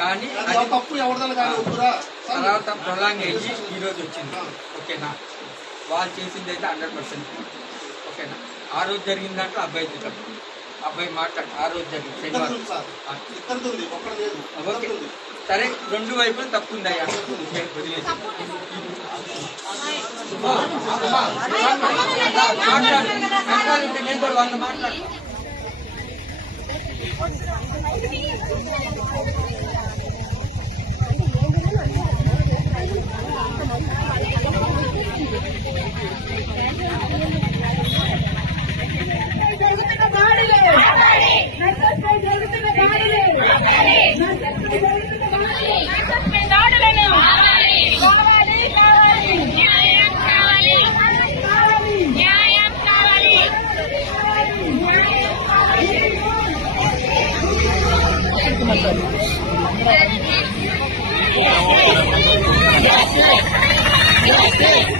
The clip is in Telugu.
కానీ తర్వాత ప్రొలాంగ్ అయ్యి ఈరోజు వచ్చింది. ఓకేనా, వాళ్ళు చేసింది అయితే 100%. ఓకేనా, ఆ రోజు జరిగిన దాంట్లో అబ్బాయి తప్పు. అబ్బాయి మాట్లాడు ఆ రోజు జరిగింది శనివారం. ఓకే సరే, రెండు వైపులు తప్పు ఉందయ్యా, వదిలేసి మాట్లాడు. నేను కూడా వాళ్ళు మాట్లాడు. Yes,